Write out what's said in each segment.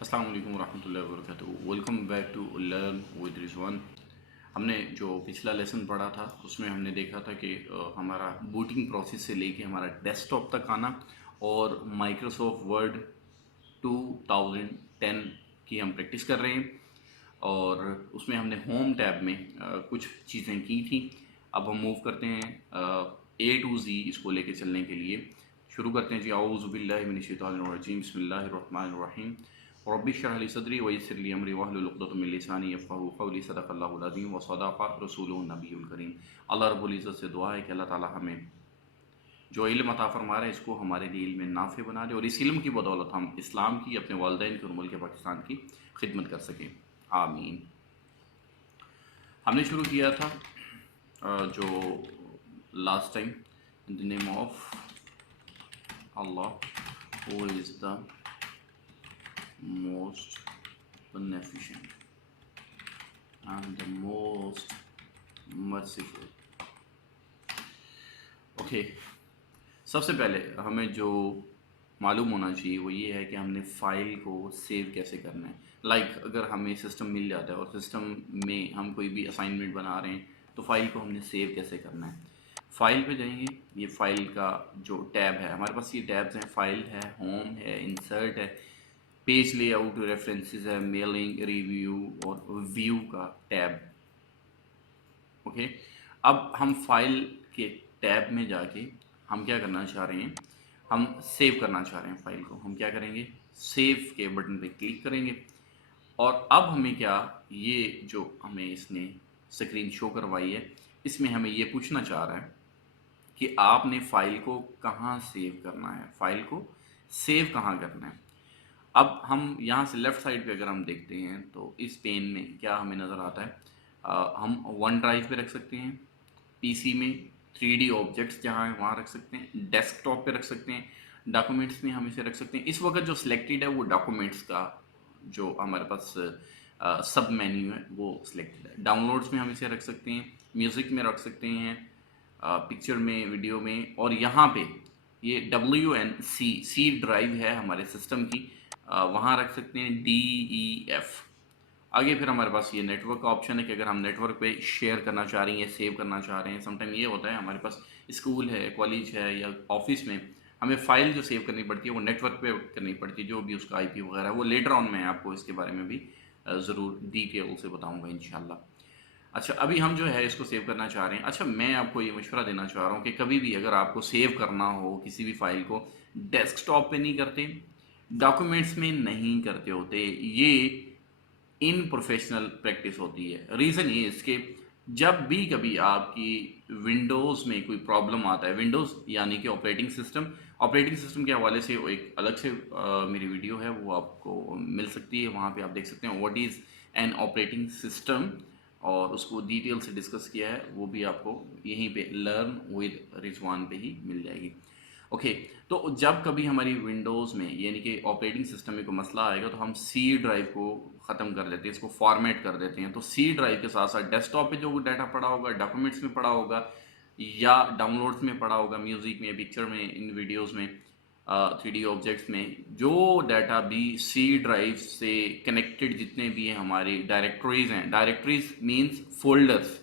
अस्सलाम वालेकुम रहमतुल्लाहि व बरकातहू। Welcome back to learn with Rizwan. हमने जो पिछला लेसन पढ़ा था उसमें हमने देखा था कि हमारा बूटिंग प्रोसेस से लेके हमारा डेस्कटॉप तक आना और माइक्रोसॉफ्ट वर्ड 2010 की हम प्रैक्टिस कर रहे हैं और उसमें हमने होम टैब में कुछ चीज़ें की थी। अब हम मूव करते हैं ए टू ज़ी इसको लेके चलने के लिए। शुरू करते हैं जी। आऊज़ु बिल्लाहि मिनश शैतानिर रजीम, बिस्मिल्लाहिर रहमानिर रहीम। रब्बि इश्रह ली सदरी व यस्सिर ली अमरी वहलुल उक़दतम मिन लिसानी यफ़क़हू क़ौली। सदक़ल्लाहुल अज़ीम व सदक़ रसूलुहुन नबियुल करीम। अल्लाह रब्बुल इज़्ज़त से दुआ है कि अल्लाह ताला हमें जो इल्म अता फरमा रहा है इसको हमारे लिए इल्म नाफ़े बना दे और इस इल्म की बदौलत हम इस्लाम की, अपने वालिदैन की और मुल्क पाकिस्तान की खिदमत कर सकें। आमीन। हमने शुरू किया था जो last time, in the name of Allah who is the most beneficent and the most merciful। Okay, सबसे पहले हमें जो मालूम होना चाहिए वो ये है कि हमने फ़ाइल को सेव कैसे करना है। अगर हमें सिस्टम मिल जाता है और सिस्टम में हम कोई भी असाइनमेंट बना रहे हैं तो फ़ाइल को हमने सेव कैसे करना है। फ़ाइल पे जाएंगे, ये फ़ाइल का जो टैब है हमारे पास, ये टैब्स हैं, फ़ाइल है, होम है, इंसर्ट है, पेज लेआउट, रेफरेंसेस है, मेलिंग, रिव्यू और व्यू का टैब। ओके, अब हम फाइल के टैब में जाके हम क्या करना चाह रहे हैं, हम सेव करना चाह रहे हैं फाइल को। हम क्या करेंगे, सेव के बटन पे क्लिक करेंगे और अब हमें क्या, ये जो हमें इसने स्क्रीन शो करवाई है इसमें हमें ये पूछना चाह रहा है कि आपने फ़ाइल को कहाँ सेव करना है, फ़ाइल को सेव कहाँ करना है। अब हम यहाँ से लेफ़्ट साइड पे अगर हम देखते हैं तो इस पेन में क्या हमें नज़र आता है, हम वन ड्राइव पे रख सकते हैं, पीसी में 3D ऑब्जेक्ट्स जहाँ है वहाँ रख सकते हैं, डेस्कटॉप पे रख सकते हैं, डॉक्यूमेंट्स में हम इसे रख सकते हैं। इस वक्त जो सिलेक्टेड है वो डॉक्यूमेंट्स का जो हमारे पास सब मेन्यू है वो सिलेक्टेड है। डाउनलोड्स में हम इसे रख सकते हैं, म्यूज़िक में रख सकते हैं, पिक्चर में, वीडियो में, और यहाँ पे ये WNC ड्राइव है हमारे सिस्टम की, वहाँ रख सकते हैं DEF। आगे फिर हमारे पास ये नेटवर्क का ऑप्शन है कि अगर हम नेटवर्क पे शेयर करना चाह रही हैं, सेव करना चाह रहे हैं। समटाइम ये होता है हमारे पास स्कूल है, कॉलेज है या ऑफिस में हमें फ़ाइल जो सेव करनी पड़ती है वो नेटवर्क पे करनी पड़ती है, जो भी उसका IP वगैरह है वो लेटर ऑन मैं आपको इसके बारे में भी ज़रूर डिटेल से बताऊँगा इंशाल्लाह। अच्छा, अभी हम जो है इसको सेव करना चाह रहे हैं। अच्छा, मैं आपको ये मशवरा देना चाह रहा हूँ कि कभी भी अगर आपको सेव करना हो किसी भी फ़ाइल को, डेस्कटॉप पे नहीं करते, डॉक्यूमेंट्स में नहीं करते होते। ये इन प्रोफेशनल प्रैक्टिस होती है। रीज़न ये इसके, जब भी कभी आपकी विंडोज़ में कोई प्रॉब्लम आता है, विंडोज़ यानी कि ऑपरेटिंग सिस्टम के हवाले से एक अलग से मेरी वीडियो है वो आपको मिल सकती है, वहाँ पे आप देख सकते हैं what is an operating system, और उसको डिटेल से डिस्कस किया है, वो भी आपको यहीं पे लर्न विद रिजवान पे ही मिल जाएगी। ओके, तो जब कभी हमारी विंडोज़ में यानी कि ऑपरेटिंग सिस्टम में कोई मसला आएगा तो हम सी ड्राइव को ख़त्म कर देते हैं, इसको फॉर्मेट कर देते हैं। तो सी ड्राइव के साथ साथ डेस्कटॉप पे जो डाटा पड़ा होगा, डॉक्यूमेंट्स में पड़ा होगा या डाउनलोड्स में पड़ा होगा, म्यूज़िक में, पिक्चर में, इन वीडियोज़ में, 3D ऑब्जेक्ट्स में, जो डाटा भी सी ड्राइव से कनेक्टेड जितने भी हैं हमारी डायरेक्टरीज़ हैं, डायरेक्टरीज मीन्स फोल्डर्स,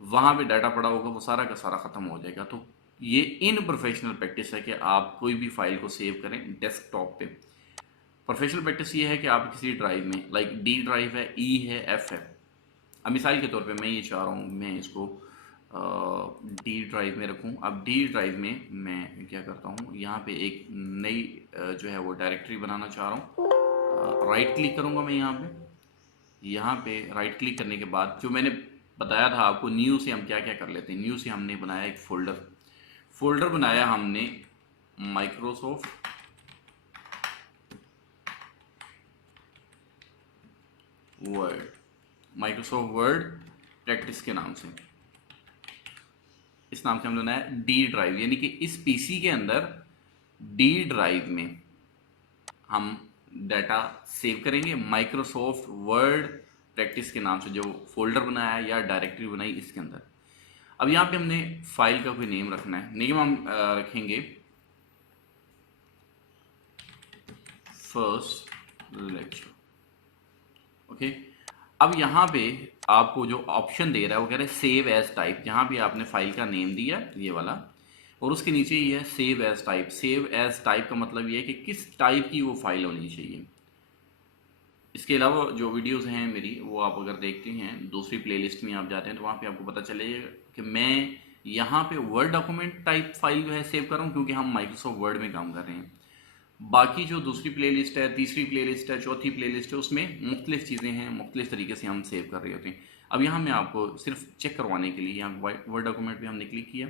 वहाँ पे डाटा पड़ा होगा वो सारा का सारा ख़त्म हो जाएगा। तो ये इन प्रोफेशनल प्रैक्टिस है कि आप कोई भी फाइल को सेव करें डेस्कटॉप पे। प्रोफेशनल प्रैक्टिस ये है कि आप किसी ड्राइव में, D ड्राइव है, E है, F है। अब मिसाल के तौर पे मैं ये चाह रहा हूँ मैं इसको D ड्राइव में रखूँ। अब D ड्राइव में मैं क्या करता हूँ, यहाँ पे एक नई जो है वो डायरेक्टरी बनाना चाह रहा हूँ। राइट क्लिक करूँगा मैं यहाँ पे राइट क्लिक करने के बाद जो मैंने बताया था आपको, न्यू से हम क्या क्या कर लेते हैं। न्यू से हमने बनाया एक फोल्डर बनाया हमने माइक्रोसॉफ्ट वर्ड प्रैक्टिस के नाम से, इस नाम से हमने बनाया D ड्राइव, यानी कि इस पीसी के अंदर D ड्राइव में हम डाटा सेव करेंगे माइक्रोसॉफ्ट वर्ड प्रैक्टिस के नाम से, जो फोल्डर बनाया या डायरेक्टरी बनाई इसके अंदर। अब यहाँ पे हमने फाइल का कोई नेम रखना है। नेम हम रखेंगे फर्स्ट लेक्चर। ओके, अब यहाँ पे आपको जो ऑप्शन दे रहा है वो कह रहा है सेव एज टाइप। जहाँ भी आपने फाइल का नेम दिया ये वाला, और उसके नीचे ये है save as type. Save as type का मतलब ये है कि किस टाइप की वो फाइल होनी चाहिए। इसके अलावा जो वीडियोस हैं मेरी, वो आप अगर देखते हैं दूसरी प्लेलिस्ट में आप जाते हैं तो वहाँ पे आपको पता चलेगा कि मैं यहाँ पे वर्ड डॉक्यूमेंट टाइप फाइल जो है सेव कर रहा हूँ, क्योंकि हम माइक्रोसॉफ्ट वर्ड में काम कर रहे हैं। बाकी जो दूसरी प्लेलिस्ट है, तीसरी प्लेलिस्ट है, चौथी प्लेलिस्ट है, उसमें मुख्तलिफ चीज़ें हैं, मुख्तलिफ तरीके से हम सेव कर रहे होते हैं। अब यहाँ मैं आपको सिर्फ चेक करवाने के लिए यहाँ वर्ड डॉक्यूमेंट पे हमने क्लिक किया।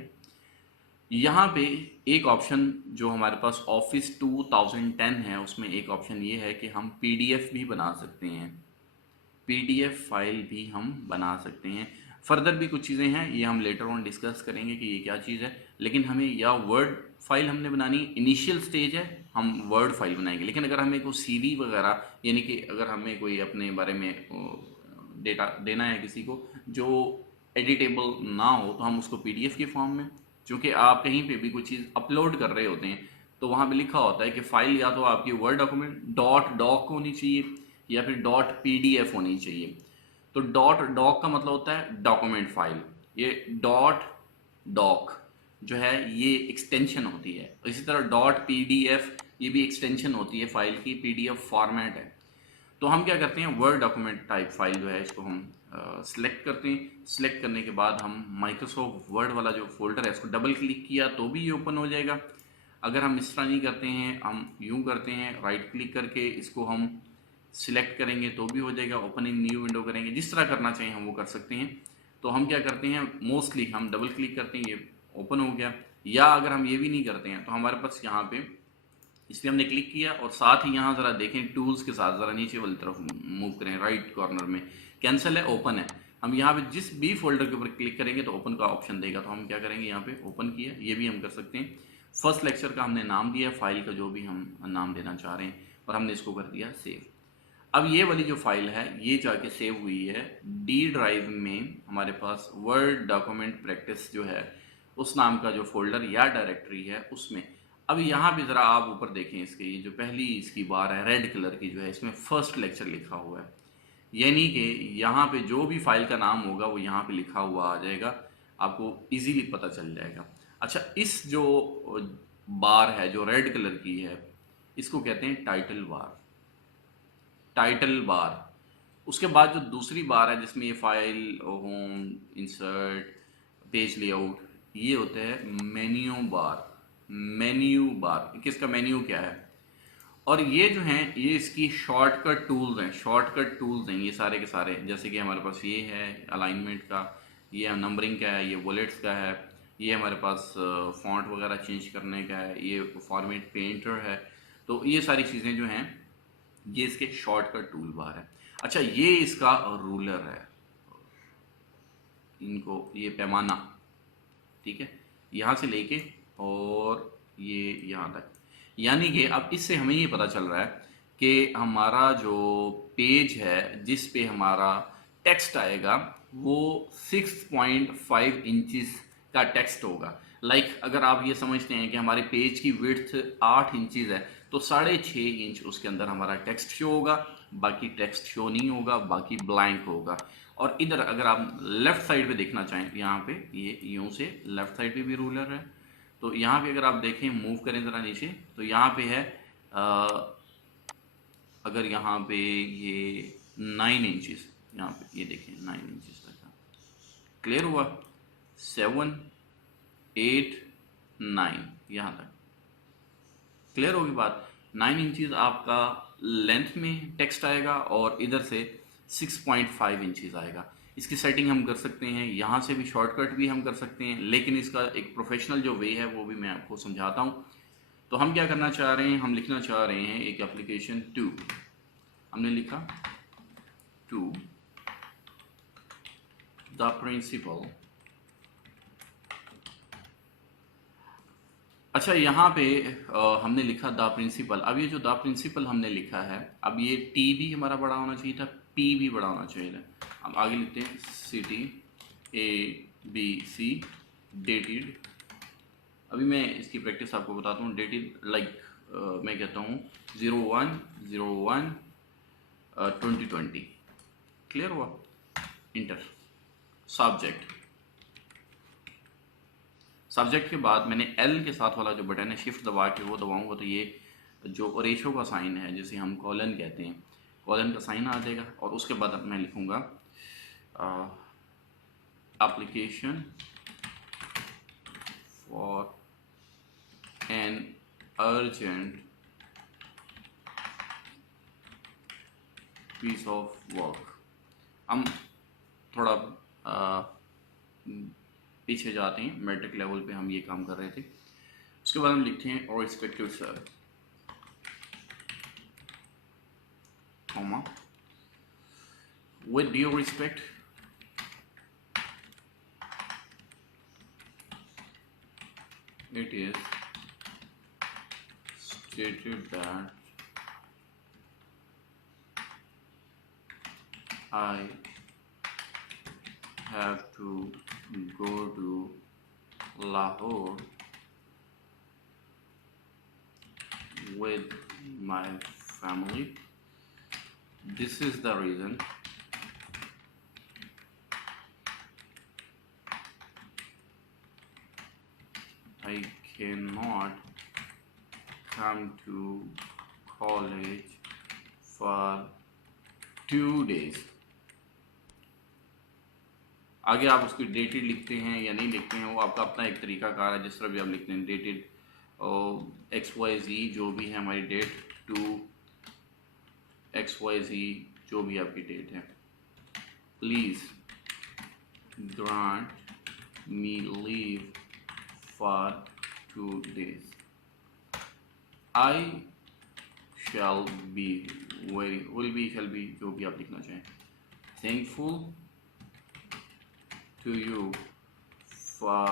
यहाँ पे एक ऑप्शन जो हमारे पास ऑफिस 2010 है, उसमें एक ऑप्शन ये है कि हम पीडीएफ भी बना सकते हैं। पीडीएफ फाइल भी हम बना सकते हैं। फर्दर भी कुछ चीज़ें हैं, ये हम लेटर ऑन डिस्कस करेंगे कि ये क्या चीज़ है। लेकिन हमें या वर्ड फाइल हमने बनानी, इनिशियल स्टेज है, हम वर्ड फाइल बनाएंगे। लेकिन अगर हमें कोई सीवी वगैरह, यानी कि अगर हमें कोई अपने बारे में डेटा देना है किसी को जो एडिटेबल ना हो, तो हम उसको पीडीएफ के फॉर्म में, क्योंकि आप कहीं पे भी कोई चीज़ अपलोड कर रहे होते हैं तो वहाँ पे लिखा होता है कि फाइल या तो आपकी वर्ड डॉक्यूमेंट डॉट डॉक होनी चाहिए या फिर डॉट पीडीएफ होनी चाहिए। तो डॉट डॉक का मतलब होता है डॉक्यूमेंट फाइल। ये डॉट डॉक जो है ये एक्सटेंशन होती है। इसी तरह डॉट पीडीएफ ये भी एक्सटेंशन होती है फाइल की, पीडीएफ फॉर्मेट है। तो हम क्या करते हैं, वर्ड डॉक्यूमेंट टाइप फाइल जो है इसको हम सिलेक्ट करते हैं। सिलेक्ट करने के बाद हम माइक्रोसॉफ्ट वर्ड वाला जो फोल्डर है इसको डबल क्लिक किया तो भी ये ओपन हो जाएगा। अगर हम इस तरह नहीं करते हैं, हम यूँ करते हैं, राइट क्लिक करके इसको हम सिलेक्ट करेंगे तो भी हो जाएगा। ओपन इन न्यू विंडो करेंगे, जिस तरह करना चाहिए हम वो कर सकते हैं। तो हम क्या करते हैं, मोस्टली हम डबल क्लिक करते हैं, ये ओपन हो गया। या अगर हम ये भी नहीं करते हैं तो हमारे पास यहाँ पे इस पर हमने क्लिक किया और साथ ही यहाँ ज़रा देखें टूल्स के साथ ज़रा नीचे वाली तरफ मूव करें, राइट कॉर्नर में कैंसिल है, ओपन है। हम यहाँ पे जिस भी फोल्डर के ऊपर क्लिक करेंगे तो ओपन का ऑप्शन देगा, तो हम क्या करेंगे यहाँ पे ओपन किया। ये भी हम कर सकते हैं। फर्स्ट लेक्चर का हमने नाम दिया, फाइल का जो भी हम नाम देना चाह रहे हैं, और हमने इसको कर दिया सेव। अब ये वाली जो फाइल है ये जाके सेव हुई है डी ड्राइव में। हमारे पास वर्ड डॉक्यूमेंट प्रैक्टिस जो है उस नाम का जो फोल्डर या डायरेक्टरी है उसमें। अब यहाँ पे ज़रा आप ऊपर देखें, इसके ये जो पहली इसकी बार है रेड कलर की जो है, इसमें फर्स्ट लेक्चर लिखा हुआ है। यानी कि यहाँ पे जो भी फाइल का नाम होगा वो यहाँ पे लिखा हुआ आ जाएगा, आपको इजीली पता चल जाएगा। अच्छा, इस जो बार है जो रेड कलर की है इसको कहते हैं टाइटल बार। Title bar. उसके बाद जो दूसरी बार है जिसमें ये file, home, insert, page layout, ये होता है मेन्यू बार। मेन्यू बार, किसका मेन्यू क्या है। और ये जो हैं ये इसकी शॉर्टकट टूल्स हैं। शॉर्टकट टूल्स हैं ये सारे के सारे, जैसे कि हमारे पास ये है अलाइनमेंट का, ये नंबरिंग का है, ये बुलेट्स का है, ये हमारे पास फॉन्ट वगैरह चेंज करने का है, ये फॉर्मेट पेंटर है। तो ये सारी चीज़ें जो हैं ये इसके शॉर्टकट टूल बार है। अच्छा, ये इसका रूलर है, इनको ये पैमाना, ठीक है, यहाँ से लेके और ये यहाँ तक। यानी कि अब इससे हमें ये पता चल रहा है कि हमारा जो पेज है जिस पे हमारा टेक्स्ट आएगा वो 6.5 इंचेस का टेक्स्ट होगा। लाइक अगर आप ये समझते हैं कि हमारे पेज की विड्थ 8 इंचेस है तो 6.5 इंच उसके अंदर हमारा टेक्स्ट शो होगा, बाकी टेक्स्ट शो नहीं होगा, बाकी ब्लैंक होगा। और इधर अगर आप लेफ्ट साइड पे देखना चाहें तो यहाँ पे ये यूँ से लेफ्ट साइड पे भी रूलर है। तो यहाँ पे अगर आप देखें, मूव करें ज़रा नीचे, तो यहाँ पे है अगर यहाँ पे ये 9 इंचेस, यहाँ पे ये देखें 9 इंचेस तक का क्लियर हुआ। 7, 8, 9 यहाँ तक क्लियर होगी बात। 9 इंचेस आपका लेंथ में टेक्स्ट आएगा और इधर से 6.5 इंचेस आएगा। इसकी सेटिंग हम कर सकते हैं, यहाँ से भी शॉर्टकट भी हम कर सकते हैं, लेकिन इसका एक प्रोफेशनल जो वे है वो भी मैं आपको समझाता हूँ। तो हम क्या करना चाह रहे हैं, हम लिखना चाह रहे हैं एक एप्लीकेशन 2, हमने लिखा टू द प्रिंसिपल। अच्छा, यहाँ पे हमने लिखा द प्रिंसिपल। अब ये जो द प्रिंसिपल हमने लिखा है, अब ये टी भी हमारा बड़ा होना चाहिए था, पी भी बड़ा होना चाहिए था। अब आगे लिखते हैं सिटी ABC डेटेड। अभी मैं इसकी प्रैक्टिस आपको बताता हूँ। डेटेड लाइक मैं कहता हूँ 01/01 2020। क्लियर हुआ? इंटर। सब्जेक्ट, सब्जेक्ट के बाद मैंने एल के साथ वाला जो बटन है शिफ्ट दबा के वो दबाऊंगा तो ये जो रेशो का साइन है जिसे हम कॉलन कहते हैं, कॉलन का साइन आ जाएगा और उसके बाद मैं लिखूंगा application for an urgent piece of work. हम थोड़ा पीछे जाते हैं, मैट्रिक लेवल पे हम ये काम कर रहे थे। उसके बाद हम लिखते हैं और respective sir, comma, with due respect it is stated that I have to go to Lahore with my family. This is the reason I cannot come to college for 2 days. आगे आप उसकी डेटेड लिखते हैं या नहीं लिखते हैं वो आपका अपना एक तरीका कार है, जिस तरह भी आप लिखते हैं डेटेड XYZ जो भी है हमारी डेट, टू XYZ जो भी आपकी डेट है, please grant me leave for 2 days. I shall be very, will be, shall be जो भी आप लिखना चाहें, thankful to you for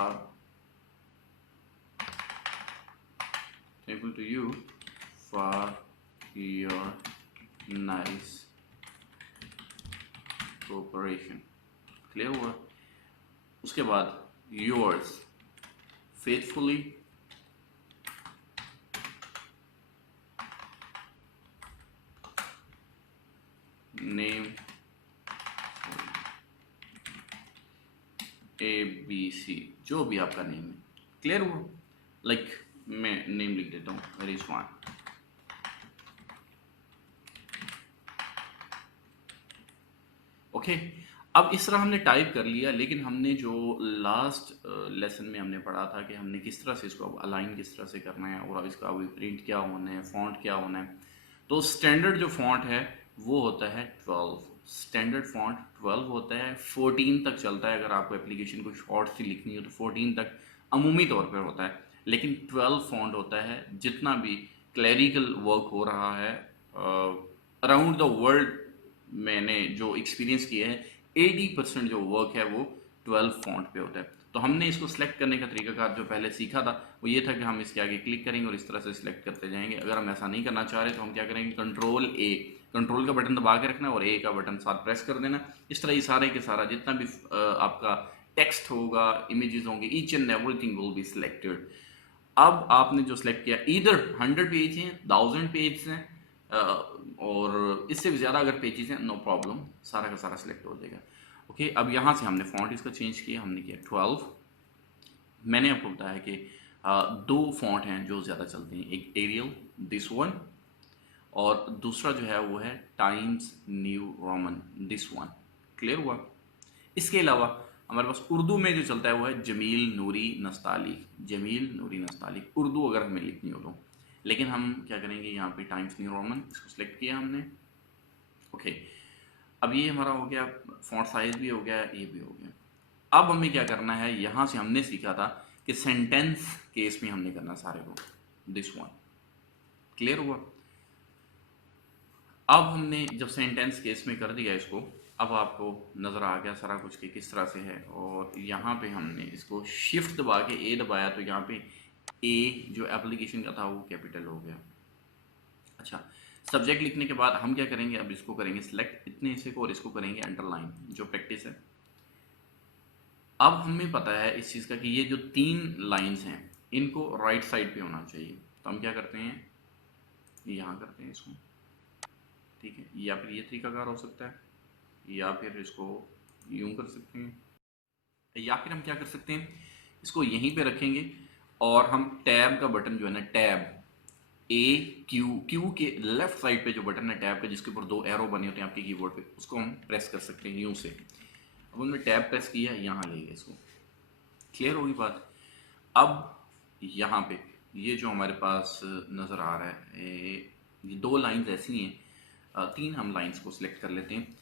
your nice cooperation. Clear हुआ? उसके बाद yours faithfully name ABC जो भी आपका नेम है। क्लियर हुआ? लाइक मैं नेम लिख देता हूँ रिजवान। ओके, अब इस तरह हमने टाइप कर लिया, लेकिन हमने जो लास्ट लेसन में हमने पढ़ा था कि हमने किस तरह से इसको अलाइन किस तरह से करना है और अब इसका अभी प्रिंट क्या होना है, फॉन्ट क्या होना है। तो स्टैंडर्ड जो फॉन्ट है वो होता है 12, स्टैंडर्ड फॉन्ट 12 होता है, 14 तक चलता है। अगर आपको एप्लीकेशन को शॉर्ट सी लिखनी हो तो 14 तक अमूमी तौर पर होता है, लेकिन 12 फॉन्ट होता है। जितना भी क्लैरिकल वर्क हो रहा है अराउंड द वर्ल्ड, मैंने जो एक्सपीरियंस किया है 80% जो वर्क है वो 12 फॉन्ट पे होता है। तो हमने इसको सिलेक्ट करने का तरीकाकार जो पहले सीखा था वो ये था कि हम इसके आगे क्लिक करेंगे और इस तरह से सिलेक्ट करते जाएंगे। अगर हम ऐसा नहीं करना चाह रहे तो हम क्या करेंगे, कंट्रोल का बटन दबा के रखना और ए का बटन साथ प्रेस कर देना। इस तरह ये सारे के सारा जितना भी आपका टेक्स्ट होगा, इमेजेस होंगे, each and everything will be selected. अब आपने जो सिलेक्ट किया, इधर 100 पेज हैं, 1000 पेज हैं और इससे भी ज़्यादा अगर पेजेस हैं, नो प्रॉब्लम, सारा का सारा सिलेक्ट हो जाएगा। ओके, अब यहाँ से हमने फॉन्ट इसका चेंज किया, हमने किया 12। मैंने आपको बताया कि दो फॉन्ट हैं जो ज़्यादा चलते हैं, एक एरियल दिस वन और दूसरा जो है वो है times new Roman this one. Clear हुआ? इसके अलावा हमारे पास उर्दू में जो चलता है वो है जमील नूरी नस्ताली, जमील नूरी नस्ताली उर्दू अगर हमें लिखनी हो तो। लेकिन हम क्या करेंगे, यहाँ पे टाइम्स न्यू रोमन इसको सिलेक्ट किया हमने। ओके, अब ये हमारा हो गया, फॉन्ट साइज भी हो गया, ये भी हो गया। अब हमें क्या करना है, यहाँ से हमने सीखा था कि सेंटेंस केस में हमने करना सारे को दिस वन। क्लियर हुआ? अब हमने जब सेंटेंस केस में कर दिया इसको, अब आपको नज़र आ गया सारा कुछ कि किस तरह से है। और यहाँ पे हमने इसको शिफ्ट दबा के ए दबाया तो यहाँ पे ए जो एप्लीकेशन का था वो कैपिटल हो गया। अच्छा, सब्जेक्ट लिखने के बाद हम क्या करेंगे, अब इसको करेंगे सिलेक्ट, इतने हिस्से को, और इसको करेंगे अंडरलाइन जो प्रैक्टिस है। अब हमें पता है इस चीज़ का कि ये जो 3 लाइंस हैं इनको राइट साइड पे होना चाहिए। तो हम क्या करते हैं, यहाँ करते हैं इसको, ठीक है, या फिर ये तरीकाकार हो सकता है, या फिर इसको यूं कर सकते हैं, या फिर हम क्या कर सकते हैं, इसको यहीं पे रखेंगे और हम टैब का बटन जो है ना, टैब क्यू के लेफ्ट साइड पे जो बटन है टैब का, जिसके ऊपर दो एरो बने होते हैं आपके कीबोर्ड पे, उसको हम प्रेस कर सकते हैं यूं से। अब हमने टैब प्रेस किया, यहाँ ले गए इसको। क्लियर होगी बात। अब यहाँ पे ये जो हमारे पास नज़र आ रहा है, ये दो लाइंस ऐसी हैं, तीन हम लाइंस को सिलेक्ट कर लेते हैं।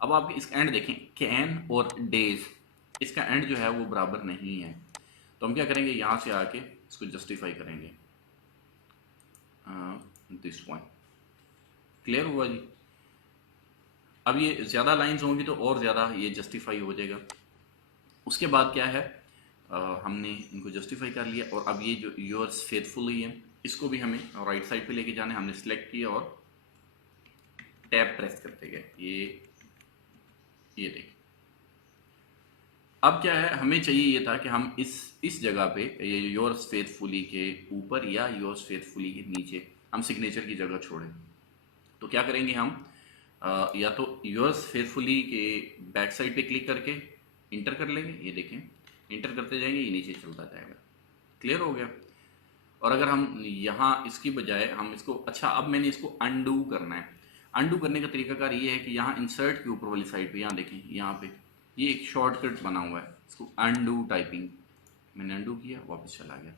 अब आप इसका एंड देखें, कैन और डेज, इसका एंड जो है वो बराबर नहीं है, तो हम क्या करेंगे, यहाँ से आके इसको जस्टिफाई करेंगे दिस वन। क्लियर हुआ जी। अब ये ज़्यादा लाइंस होंगी तो और ज़्यादा ये जस्टिफाई हो जाएगा। उसके बाद क्या है, हमने इनको जस्टिफाई कर लिया, और अब ये जो योर्स फेथफुली है, इसको भी हमें राइट साइड पे लेके जाना है। हमने सिलेक्ट किया और टैब प्रेस करते गए, ये देखिए। अब क्या है, हमें चाहिए ये था कि हम इस जगह पे ये योर्स फेथफुली के ऊपर या योर्स फेथफुली के नीचे हम सिग्नेचर की जगह छोड़ें। तो क्या करेंगे हम, या तो योर्स फेथफुली के बैक साइड पे क्लिक करके इंटर कर लेंगे, ये देखें, इंटर करते जाएंगे, ये नीचे चलता जाएगा। क्लियर हो गया। और अगर हम यहाँ इसकी बजाय हम इसको, अच्छा अब मैंने इसको अनडू करना है। अनडू करने का तरीकाकार ये है कि यहाँ इंसर्ट के ऊपर वाली साइड पे, यहाँ देखें, यहाँ पे ये एक शॉर्टकट बना हुआ है, इसको अनडू टाइपिंग, मैंने अनडू किया, वापस चला गया।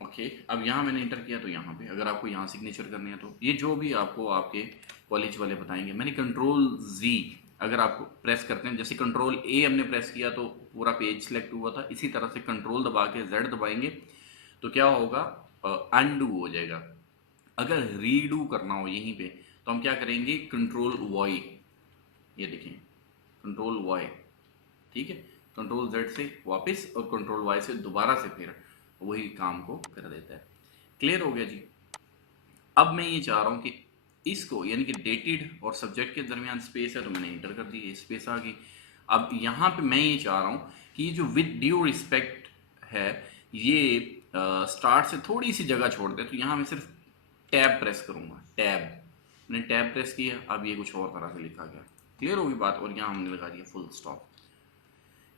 ओके, अब यहाँ मैंने इंटर किया, तो यहाँ पे अगर आपको यहाँ सिग्नेचर करने हैं तो ये जो भी आपको आपके कॉलेज वाले बताएंगे। मैंने कंट्रोल Z अगर आपको प्रेस करते हैं, जैसे कंट्रोल A हमने प्रेस किया तो पूरा पेज सिलेक्ट हुआ था, इसी तरह से कंट्रोल दबा के Z दबाएंगे तो क्या होगा, अनडू हो जाएगा। अगर रीडू करना हो यहीं पे तो हम क्या करेंगे, कंट्रोल Y, ये देखें, कंट्रोल Y, ठीक है, कंट्रोल Z से वापस और कंट्रोल Y से दोबारा से फिर वही काम को कर देता है। क्लियर हो गया जी। अब मैं ये चाह रहा हूँ कि इसको, यानी कि डेटेड और सब्जेक्ट के दरमियान स्पेस है, तो मैंने इंटर कर दी, ये स्पेस आ गई। अब यहाँ पे मैं ये चाह रहा हूँ कि ये जो विद ड्यू रिस्पेक्ट है, ये स्टार्ट से थोड़ी सी जगह छोड़ दे, तो यहाँ मैं सिर्फ टैब प्रेस करूँगा, टैब, मैंने टैब प्रेस किया, अब ये कुछ और तरह से लिखा गया। क्लियर होगी बात। और यहाँ हमने लगा दिया फुल स्टॉप।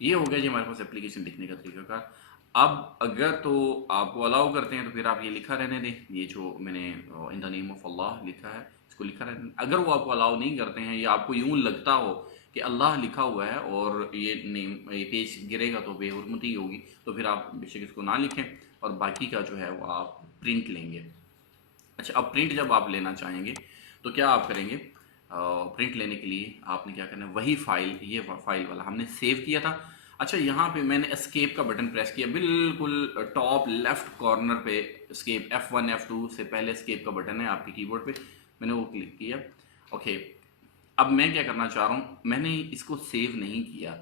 ये हो गया जी हमारे पास एप्लीकेशन लिखने का तरीका का। अब अगर तो आपको अलाउ करते हैं तो फिर आप ये लिखा रहने दें, ये जो मैंने इन द नेम ऑफ अल्लाह लिखा है, इसको लिखा रहने दें। अगर वो आपको अलाउ नहीं करते हैं, या आपको यूं लगता हो कि अल्लाह लिखा हुआ है और ये नेम, ये पेज गिरेगा तो बेहुरमती होगी, तो फिर आप बेशक इसको ना लिखें और बाकी का जो है वो आप प्रिंट लेंगे। अच्छा, अब प्रिंट जब आप लेना चाहेंगे तो क्या आप करेंगे, प्रिंट लेने के लिए आपने क्या करना है, वही फाइल, ये फाइल वाला हमने सेव किया था। अच्छा, यहाँ पे मैंने एस्केप का बटन प्रेस किया, बिल्कुल टॉप लेफ्ट कॉर्नर पे एस्केप, F1 F2 से पहले एस्केप का बटन है आपके कीबोर्ड पे, मैंने वो क्लिक किया। ओके, अब मैं क्या करना चाह रहा हूँ, मैंने इसको सेव नहीं किया,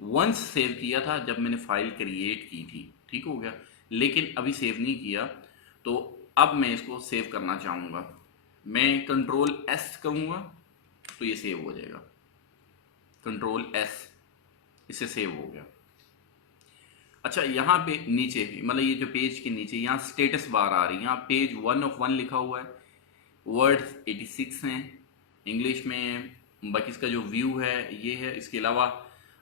वंस सेव किया था जब मैंने फाइल क्रिएट की थी, ठीक हो गया, लेकिन अभी सेव नहीं किया। तो अब मैं इसको सेव करना चाहूँगा, मैं कंट्रोल S करूँगा तो ये सेव हो जाएगा, कंट्रोल S, इससे सेव हो गया। अच्छा, यहाँ पे नीचे मतलब ये जो पेज के नीचे यहाँ स्टेटस बार आ रही है, यहाँ पेज 1 of 1 लिखा हुआ है, वर्ड्स 86 हैं इंग्लिश में, बाकी इसका जो व्यू है ये है। इसके अलावा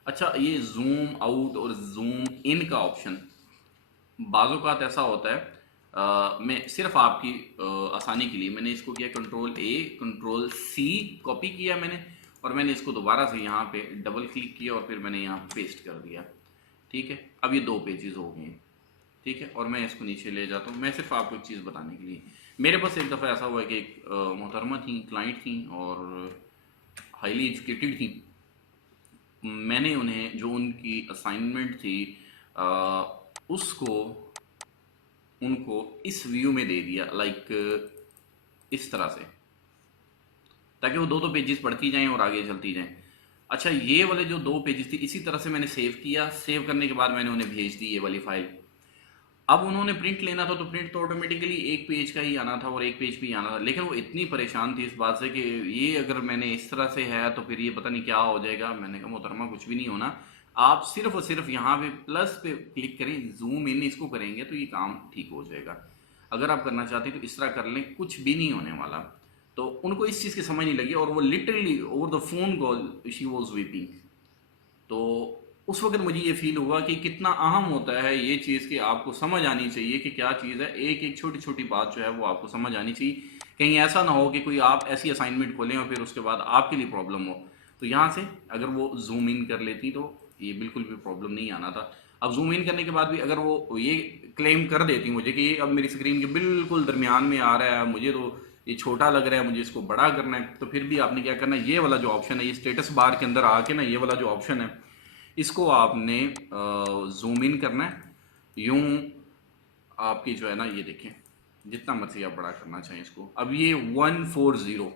अच्छा, ये जूम आउट और जूम इन का ऑप्शन बाज़ औक़ात ऐसा होता है, मैं सिर्फ आपकी आसानी के लिए मैंने इसको किया control A control C copy किया मैंने, और मैंने इसको दोबारा से यहाँ पे डबल क्लिक किया और फिर मैंने यहाँ पेस्ट कर दिया। ठीक है, अब ये 2 पेजेस हो गए हैं। ठीक है, और मैं इसको नीचे ले जाता हूँ। मैं सिर्फ आपको एक चीज़ बताने के लिए, मेरे पास एक दफ़ा ऐसा हुआ कि एक मोहतरमा थी, क्लाइंट थी और हाईली एजुकेटेड थी। मैंने उन्हें जो उनकी असाइनमेंट थी उसको उनको इस व्यू में दे दिया, लाइक इस तरह से, ताकि वो 2 पेजेस पढ़ती जाएं और आगे चलती जाएं। अच्छा, ये वाले जो 2 पेजेस थी इसी तरह से मैंने सेव किया, सेव करने के बाद मैंने उन्हें भेज दी ये वाली फाइल। अब उन्होंने प्रिंट लेना था तो प्रिंट तो ऑटोमेटिकली 1 पेज का ही आना था और 1 पेज भी आना था, लेकिन वो इतनी परेशान थी इस बात से कि ये अगर मैंने इस तरह से है तो फिर ये पता नहीं क्या हो जाएगा। मैंने कहा मोहतरमा कुछ भी नहीं होना, आप सिर्फ और सिर्फ यहाँ पे प्लस पे क्लिक करें, जूम इन इसको करेंगे तो ये काम ठीक हो जाएगा। अगर आप करना चाहते हैं तो इस तरह कर लें, कुछ भी नहीं होने वाला। तो उनको इस चीज़ की समझ नहीं लगी और वो literally over the phone call she was weeping. तो उस वक्त मुझे ये फील हुआ कि कितना अहम होता है ये चीज़ कि आपको समझ आनी चाहिए कि क्या चीज़ है, एक एक छोटी छोटी बात जो है वो आपको समझ आनी चाहिए। कहीं ऐसा ना हो कि कोई आप ऐसी असाइनमेंट खोलें और फिर उसके बाद आपके लिए प्रॉब्लम हो। तो यहाँ से अगर वो जूम इन कर लेती तो ये बिल्कुल भी प्रॉब्लम नहीं आना था। अब जूम इन करने के बाद भी अगर वो ये क्लेम कर देती मुझे कि ये अब मेरी स्क्रीन के बिल्कुल दरमियान में आ रहा है, मुझे तो ये छोटा लग रहा है, मुझे इसको बड़ा करना है, तो फिर भी आपने क्या करना है, ये वाला जो ऑप्शन है, ये स्टेटस बार के अंदर आके ना, ये वाला जो ऑप्शन है इसको आपने जूम इन करना है। यूं आपकी जो है ना, ये देखें, जितना मर्जी आप बड़ा करना चाहें इसको। अब ये 140,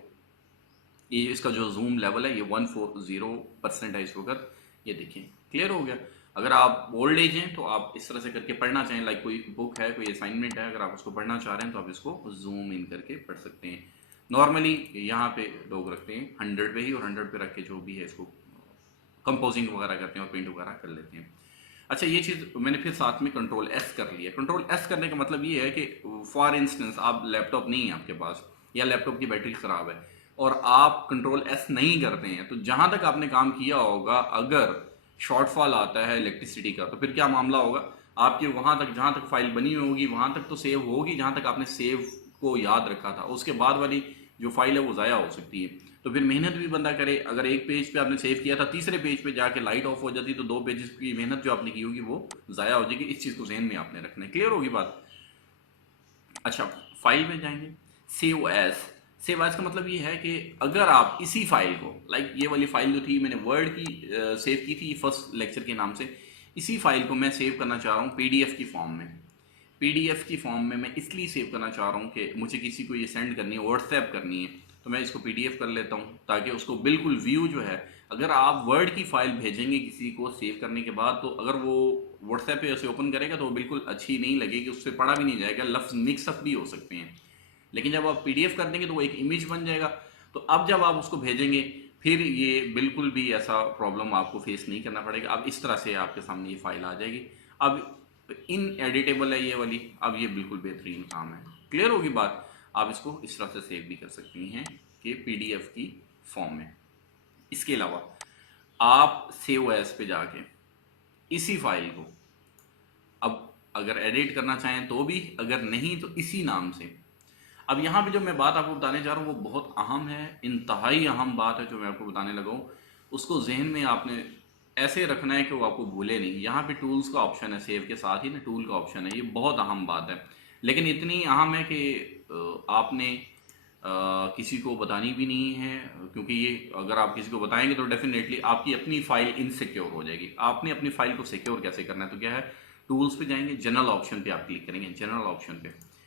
ये इसका जो जूम लेवल है ये 140% है इस वक्त। ये देखिए क्लियर हो गया। अगर आप ओल्ड एज हैं तो आप इस तरह से करके पढ़ना चाहें, लाइक कोई बुक है, कोई असाइनमेंट है, अगर आप उसको पढ़ना चाह रहे हैं तो आप इसको जूम इन करके पढ़ सकते हैं। नॉर्मली यहाँ पे लोग रखते हैं 100 पे ही, और 100 पे रख के जो भी है इसको कंपोजिंग वगैरह करते हैं और पेंट वगैरह कर लेते हैं। अच्छा, ये चीज़ मैंने फिर साथ में कंट्रोल एस कर लिया। कंट्रोल एस करने का मतलब ये है कि फॉर इंस्टेंस आप लैपटॉप नहीं है आपके पास, या लैपटॉप की बैटरी ख़राब है और आप कंट्रोल एस नहीं करते हैं, तो जहाँ तक आपने काम किया होगा अगर शॉर्टफॉल आता है इलेक्ट्रिसिटी का तो फिर क्या मामला होगा, आपके वहाँ तक जहाँ तक फाइल बनी होगी वहाँ तक तो सेव होगी जहाँ तक आपने सेव को याद रखा था, उसके बाद वाली जो फाइल है वो ज़ाया हो सकती है। तो फिर मेहनत भी बंदा करे, अगर एक पेज पे आपने सेव किया था, तीसरे पेज पे जाके लाइट ऑफ हो जाती तो 2 पेजेस की मेहनत जो आपने की होगी वो ज़ाया हो जाएगी। इस चीज़ को जहन में आपने रखना है। क्लियर होगी बात? अच्छा, फाइल में जाएंगे, सेव एज। सेव एज का मतलब ये है कि अगर आप इसी फाइल को, लाइक ये वाली फाइल जो थी मैंने वर्ड की सेव की थी फर्स्ट लेक्चर के नाम से, इसी फाइल को मैं सेव करना चाह रहा हूँ पीडीएफ की फॉर्म में। पीडीएफ की फॉर्म में मैं इसलिए सेव करना चाह रहा हूँ कि मुझे किसी को ये सेंड करनी है, व्हाट्सएप करनी है, तो मैं इसको पीडीएफ कर लेता हूँ ताकि उसको बिल्कुल व्यू जो है, अगर आप वर्ड की फाइल भेजेंगे किसी को सेव करने के बाद, तो अगर वो व्हाट्सएप पे ऐसे ओपन करेगा तो वो बिल्कुल अच्छी नहीं लगेगी, उससे पढ़ा भी नहीं जाएगा, लफ्ज़ मिक्सअप भी हो सकते हैं। लेकिन जब आप पीडीएफ कर देंगे तो वो एक इमेज बन जाएगा। तो अब जब आप उसको भेजेंगे फिर ये बिल्कुल भी ऐसा प्रॉब्लम आपको फेस नहीं करना पड़ेगा। अब इस तरह से आपके सामने ये फाइल आ जाएगी। अब इन एडिटेबल है ये वाली, अब ये बिल्कुल बेहतरीन काम है। क्लियर होगी बात? आप इसको इस तरह से सेव भी कर सकती हैं कि पीडीएफ की फॉर्म में। इसके अलावा आप सेव एज पे जाके इसी फाइल को अब अगर एडिट करना चाहें तो भी, अगर नहीं तो इसी नाम से। अब यहाँ पे जो मैं बात आपको बताने जा रहा हूँ वो बहुत अहम है, इंतहाई अहम बात है जो मैं आपको बताने लगा हूँ। उसको जहन में आपने ऐसे रखना है कि वो आपको भूले नहीं। यहाँ पे टूल्स का ऑप्शन है, सेव के साथ ही ना टूल का ऑप्शन है, ये बहुत अहम बात है। लेकिन इतनी अहम है कि आपने किसी को बतानी भी नहीं है, क्योंकि ये अगर आप किसी को बताएंगे तो डेफिनेटली आपकी अपनी फाइल इनसिक्योर हो जाएगी। आपने अपनी फाइल को सिक्योर कैसे करना है, तो क्या है, टूल्स पे जाएंगे, जनरल ऑप्शन पे आप क्लिक करेंगे।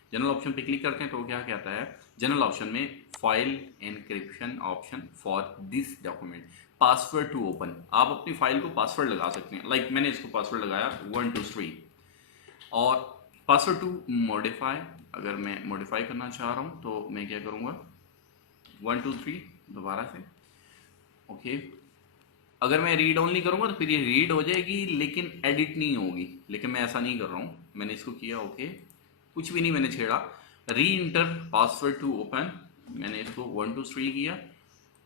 जनरल ऑप्शन पे क्लिक करते हैं तो क्या कहता है, जनरल ऑप्शन में file encryption option for this document, password to open. आप अपनी फाइल को पासवर्ड लगा सकते हैं। लाइक मैंने इसको पासवर्ड लगाया 1 2 3, और पासवर्ड टू मॉडिफाई, अगर मैं मॉडिफाई करना चाह रहा हूँ तो मैं क्या करूँगा 1 2 3 दोबारा से, ओके। अगर मैं रीड ओनली करूँगा तो फिर ये रीड हो जाएगी लेकिन एडिट नहीं होगी, लेकिन मैं ऐसा नहीं कर रहा हूँ। मैंने इसको किया ओके, कुछ भी नहीं मैंने छेड़ा, री इंटर पासवर्ड टू ओपन, मैंने इसको 1 2 3 किया,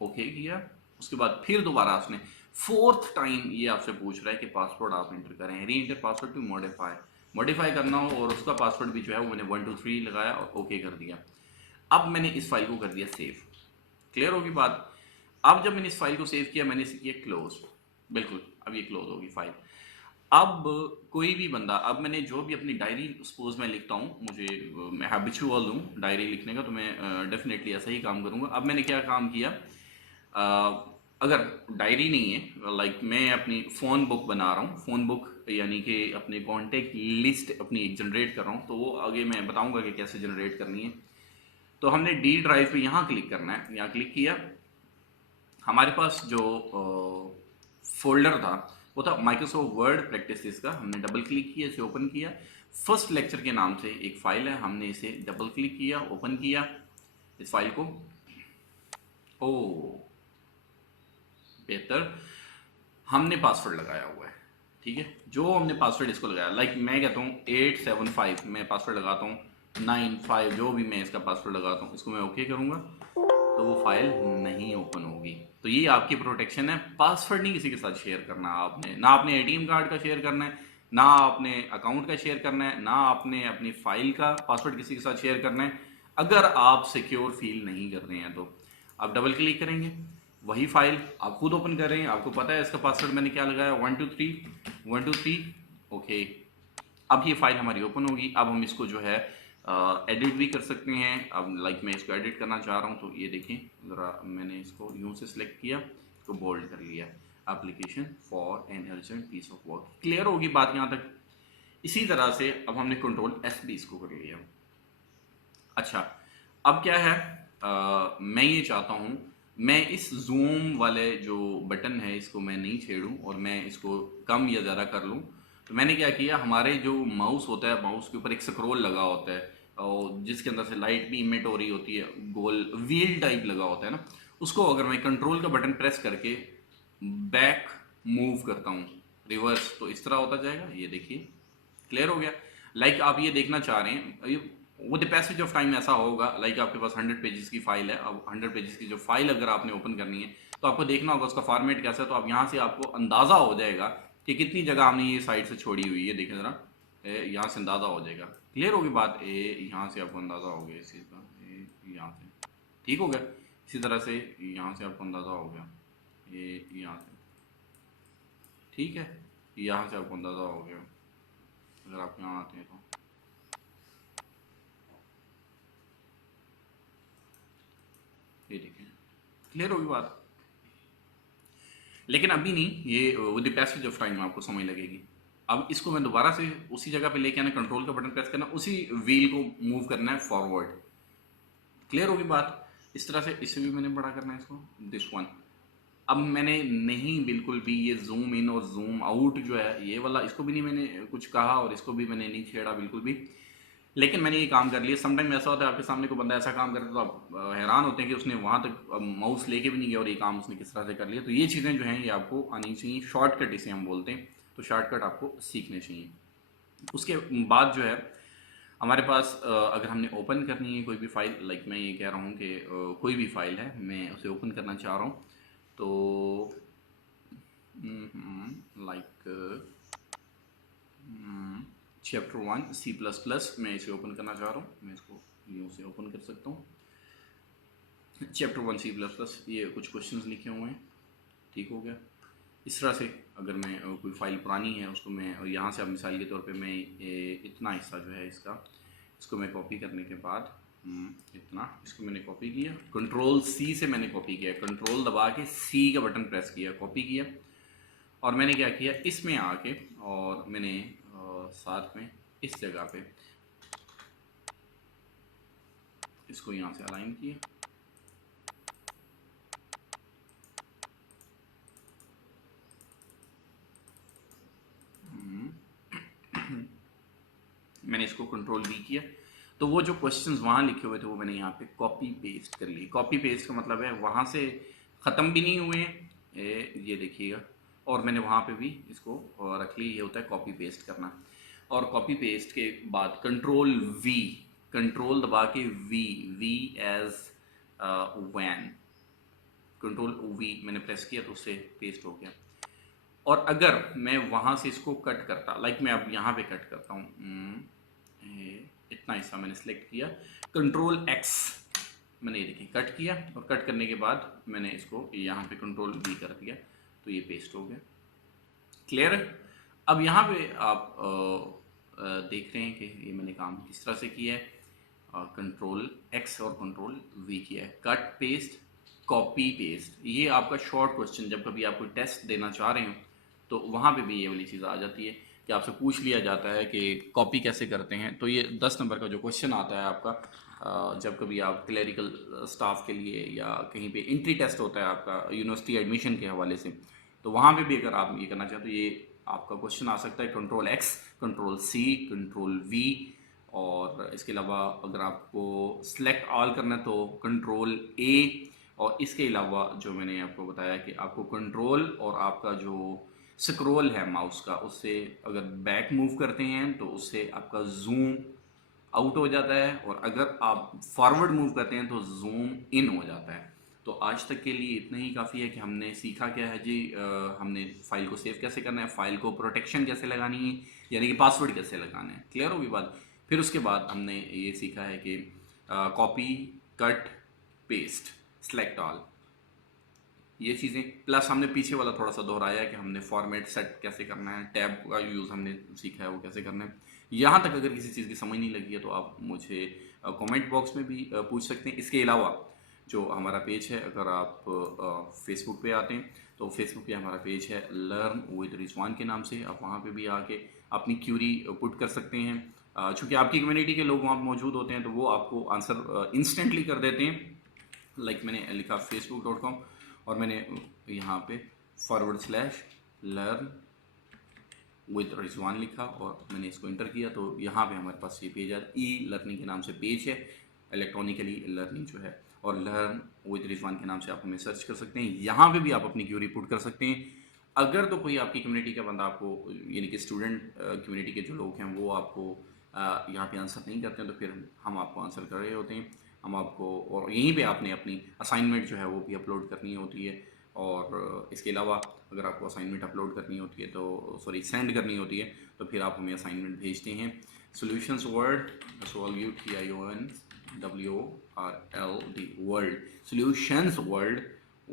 ओके किया। उसके बाद फिर दोबारा उसने 4th टाइम ये आपसे पूछ रहा है कि पासवर्ड आप इंटर करें, री इंटर पासवर्ड टू मॉडिफाई करना हो, और उसका पासवर्ड भी जो है वो मैंने 1 2 3 लगाया और ओके कर दिया। अब मैंने इस फाइल को कर दिया सेव। क्लियर होगी बात? अब जब मैंने इस फाइल को सेव किया, मैंने इसे किया क्लोज, बिल्कुल अब ये क्लोज होगी फाइल। अब कोई भी बंदा, अब मैंने जो भी अपनी डायरी सपोज मैं लिखता हूँ, मैं हैबिचुअल हूँ डायरी लिखने का, तो मैं डेफिनेटली ऐसा ही काम करूँगा। अब मैंने क्या काम किया, अगर डायरी नहीं है, लाइक मैं अपनी फ़ोन बुक बना रहा हूँ, फ़ोन बुक यानी कि अपने कॉन्टेक्ट लिस्ट अपनी जनरेट कर रहा हूँ, तो वो आगे मैं बताऊँगा कि कैसे जनरेट करनी है। तो हमने डी ड्राइव पे यहाँ क्लिक करना है, यहाँ क्लिक किया, हमारे पास जो फोल्डर था वो था माइक्रोसॉफ्ट वर्ड प्रैक्टिसेस का। हमने डबल क्लिक किया, इसे ओपन किया, फर्स्ट लेक्चर के नाम से एक फाइल है, हमने इसे डबल क्लिक किया, ओपन किया इस फाइल को। ओ बेहतर, हमने पासवर्ड लगाया हुआ है, ठीक है। जो हमने पासवर्ड इसको लगाया, लाइक मैं कहता हूँ 875, मैं पासवर्ड लगाता हूँ 95, जो भी मैं इसका पासवर्ड लगाता हूँ, इसको मैं ओके करूँगा। तो वो फाइल नहीं ओपन होगी। तो ये आपकी प्रोटेक्शन है। पासवर्ड नहीं किसी के साथ शेयर करना आपने, ना आपने एटीएम कार्ड का शेयर करना है, ना आपने अकाउंट का शेयर करना है, ना आपने अपनी फाइल का पासवर्ड किसी के साथ शेयर करना है। अगर आप सिक्योर फील नहीं कर रहे हैं तो आप डबल क्लिक करेंगे, वही फाइल आप खुद ओपन कर रहे हैं, आपको पता है इसका पासवर्ड मैंने क्या लगाया, 123 ओके। अब ये फाइल हमारी ओपन होगी। अब हम इसको जो है एडिट भी कर सकते हैं। अब लाइक मैं इसको एडिट करना चाह रहा हूँ तो ये देखें ज़रा, मैंने इसको यूँ से सिलेक्ट किया, इसको बोल्ड कर लिया, application for an urgent piece of work. Clear होगी बात यहाँ तक। इसी तरह से अब हमने कंट्रोल एस भी इसको कर लिया। अच्छा, अब क्या है, मैं ये चाहता हूँ मैं इस जूम वाले जो बटन है इसको मैं नहीं छेड़ूं और मैं इसको कम या ज़्यादा कर लूँ। तो मैंने क्या किया, हमारे जो माउस होता है, माउस के ऊपर एक स्क्रॉल लगा होता है और जिसके अंदर से लाइट भी इमिट हो रही होती है, गोल व्हील टाइप लगा होता है ना, उसको अगर मैं कंट्रोल का बटन प्रेस करके बैक मूव करता हूँ, रिवर्स, तो इस तरह होता जाएगा। ये देखिए क्लियर हो गया। लाइक आप ये देखना चाह रहे हैं वो द पैसेज ऑफ टाइम ऐसा होगा, लाइक आपके पास 100 पेजेस की फाइल है। अब 100 पेजेस की जो फाइल अगर आपने ओपन करनी है तो आपको देखना होगा उसका फॉर्मेट कैसा है। तो आप यहाँ से आपको अंदाज़ा हो जाएगा कि कितनी जगह हमने ये साइड से छोड़ी हुई है। देखें ज़रा, यहाँ से अंदाज़ा हो जाएगा। क्लियर होगी बात, यहाँ से आपको अंदाज़ा हो गया इस चीज़ का, यहाँ से ठीक हो गया। इसी तरह से यहाँ से आपको अंदाज़ा हो गया, ये यहाँ से ठीक है, यहाँ से आपको अंदाज़ा हो गया। अगर आप यहाँ आते हैं तो ये देखें क्लियर होगी बात। लेकिन अभी नहीं, ये with the passage of time आपको समझ लगेगी। अब इसको मैं दोबारा से उसी जगह पे लेके आना, कंट्रोल का बटन प्रेस करना, उसी व्हील को मूव करना है फॉरवर्ड। क्लियर होगी बात। इस तरह से इसे भी मैंने बड़ा करना है इसको, दिस वन। अब मैंने नहीं बिल्कुल भी ये जूम इन और जूम आउट जो है ये वाला, इसको भी नहीं मैंने कुछ कहा और इसको भी मैंने नहीं छेड़ा बिल्कुल भी। लेकिन मैंने ये काम कर लिया। समटाइम ऐसा होता है आपके सामने कोई बंदा ऐसा काम करता है तो आप हैरान होते हैं कि उसने वहाँ तक माउस लेके भी नहीं गया और ये काम उसने किस तरह से कर लिया। तो ये चीज़ें जो हैं ये आपको आनी चाहिए, शॉर्टकट इसे हम बोलते हैं। तो शॉर्टकट आपको सीखने चाहिए। उसके बाद जो है हमारे पास अगर हमने ओपन करनी है कोई भी फाइल, लाइक मैं ये कह रहा हूँ कि कोई भी फाइल है मैं उसे ओपन करना चाह रहा हूँ, तो लाइक चैप्टर 1 C++, मैं इसे ओपन करना चाह रहा हूँ। मैं इसको यूँ से ओपन कर सकता हूँ। चैप्टर 1 C++, ये कुछ क्वेश्चंस लिखे हुए हैं, ठीक हो गया। इस तरह से अगर मैं कोई फाइल पुरानी है उसको मैं यहाँ से, अब मिसाल के तौर पे मैं इतना हिस्सा जो है इसको मैं कॉपी करने के बाद इतना इसको मैंने कॉपी किया, कंट्रोल C से मैंने कॉपी किया, कंट्रोल दबा के C का बटन प्रेस किया, कॉपी किया। और मैंने क्या किया, इसमें आके और मैंने साथ में इस जगह पे इसको यहाँ से अलाइन किया। मैंने इसको कंट्रोल V किया, तो वो जो क्वेश्चंस वहाँ लिखे हुए थे वो मैंने यहाँ पे कॉपी पेस्ट कर लिए। कॉपी पेस्ट का मतलब है वहाँ से ख़त्म भी नहीं हुए, ये देखिएगा, और मैंने वहाँ पे भी इसको रख ली। ये होता है कॉपी पेस्ट करना। और कॉपी पेस्ट के बाद कंट्रोल V, कंट्रोल दबा के V एज वैन, कंट्रोल V मैंने प्रेस किया तो उससे पेस्ट हो गया। और अगर मैं वहाँ से इसको कट करता, लाइक मैं अब यहाँ पे कट करता हूँ, इतना हिस्सा मैंने सेलेक्ट किया, कंट्रोल X मैंने ये देखिए कट किया, और कट करने के बाद मैंने इसको यहाँ पे कंट्रोल V कर दिया तो ये पेस्ट हो गया। क्लियर है। अब यहाँ पे आप देख रहे हैं कि ये मैंने काम किस तरह से किया है। कंट्रोल X और कंट्रोल V किया है, कट पेस्ट कॉपी पेस्ट। ये आपका शॉर्ट क्वेश्चन जब कभी आप कोई टेस्ट देना चाह रहे हो तो वहाँ पे भी ये वाली चीज़ आ जाती है कि आपसे पूछ लिया जाता है कि कॉपी कैसे करते हैं। तो ये 10 नंबर का जो क्वेश्चन आता है आपका, जब कभी आप क्लरिकल स्टाफ के लिए या कहीं पे एंट्री टेस्ट होता है आपका यूनिवर्सिटी एडमिशन के हवाले से, तो वहाँ पे भी अगर आप ये करना चाहें तो ये आपका क्वेश्चन आ सकता है। Control X, control C, control V, और इसके अलावा अगर आपको सेलेक्ट ऑल करना है तो कंट्रोल A। और इसके अलावा जो मैंने आपको बताया कि आपको कंट्रोल और आपका जो स्क्रॉल है माउस का, उससे अगर बैक मूव करते हैं तो उससे आपका जूम आउट हो जाता है, और अगर आप फॉरवर्ड मूव करते हैं तो जूम इन हो जाता है। तो आज तक के लिए इतना ही काफ़ी है कि हमने सीखा क्या है जी, हमने फाइल को सेव कैसे करना है, फाइल को प्रोटेक्शन कैसे लगानी है, यानी कि पासवर्ड कैसे लगाना है। क्लियर होगी बात। फिर उसके बाद हमने ये सीखा है कि copy, cut, paste, select all, ये चीज़ें, प्लस हमने पीछे वाला थोड़ा सा दोहराया कि हमने फॉर्मेट सेट कैसे करना है, टैब का यूज़ हमने सीखा है वो कैसे करना है। यहाँ तक अगर किसी चीज़ की समझ नहीं लगी है तो आप मुझे कमेंट बॉक्स में भी पूछ सकते हैं। इसके अलावा जो हमारा पेज है, अगर आप फेसबुक पे आते हैं तो फेसबुक पे हमारा पेज है लर्न विद रिजवान के नाम से, आप वहाँ पे भी आके अपनी क्यूरी पुट कर सकते हैं। चूँकि आपकी कम्युनिटी के लोग वहाँ पे मौजूद होते हैं तो वो आपको आंसर इंस्टेंटली कर देते हैं। लाइक मैंने लिखा facebook.com और मैंने यहाँ पे /learn विद रिजवान लिखा और मैंने इसको इंटर किया तो यहाँ पे हमारे पास ये पेज है, ई लर्निंग के नाम से पेज है, इलेक्ट्रॉनिकली लर्निंग जो है, और लर्न विद रिजवान के नाम से आप हमें सर्च कर सकते हैं। यहाँ पे भी आप अपनी क्यूरी पुट कर सकते हैं। अगर तो कोई आपकी कम्युनिटी का बंदा आपको, यानी कि स्टूडेंट कम्युनिटी के जो लोग हैं वो आपको यहाँ पे आंसर नहीं करते हैं तो फिर हम आपको आंसर कर रहे होते हैं। हम आपको, और यहीं पे आपने अपनी असाइनमेंट जो है वो भी अपलोड करनी होती है। और इसके अलावा अगर आपको असाइनमेंट अपलोड करनी होती है तो सॉरी सेंड करनी होती है तो फिर आप हमें असाइनमेंट भेजते हैं solutions world, SOLUTIONWORLD world, solutions world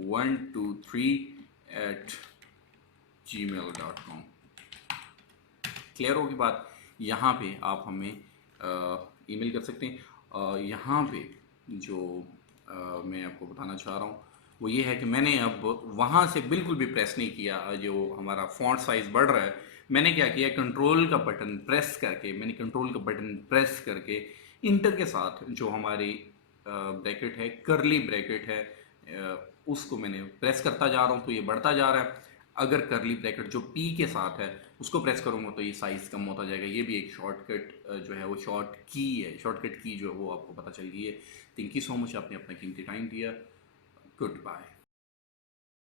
123@gmail.com। Clear होगी बात। यहाँ पे आप हमें ईमेल कर सकते हैं। यहाँ पे जो मैं आपको बताना चाह रहा हूँ वो ये है कि मैंने अब वहाँ से बिल्कुल भी प्रेस नहीं किया। जो हमारा फॉन्ट साइज़ बढ़ रहा है, मैंने क्या किया, कंट्रोल का बटन प्रेस करके, मैंने कंट्रोल का बटन प्रेस करके इंटर के साथ जो हमारी ब्रैकेट है, करली ब्रैकेट है, उसको मैंने प्रेस करता जा रहा हूँ तो ये बढ़ता जा रहा है। अगर करली ब्रैकेट जो पी के साथ है उसको प्रेस करूँगा तो ये साइज़ कम होता जाएगा। ये भी एक शॉर्टकट जो है वो शॉर्ट की है, शॉर्टकट की जो है वो आपको पता चल गई है। थैंक यू सो मच, आपने अपना कीमती टाइम दिया। Good bye.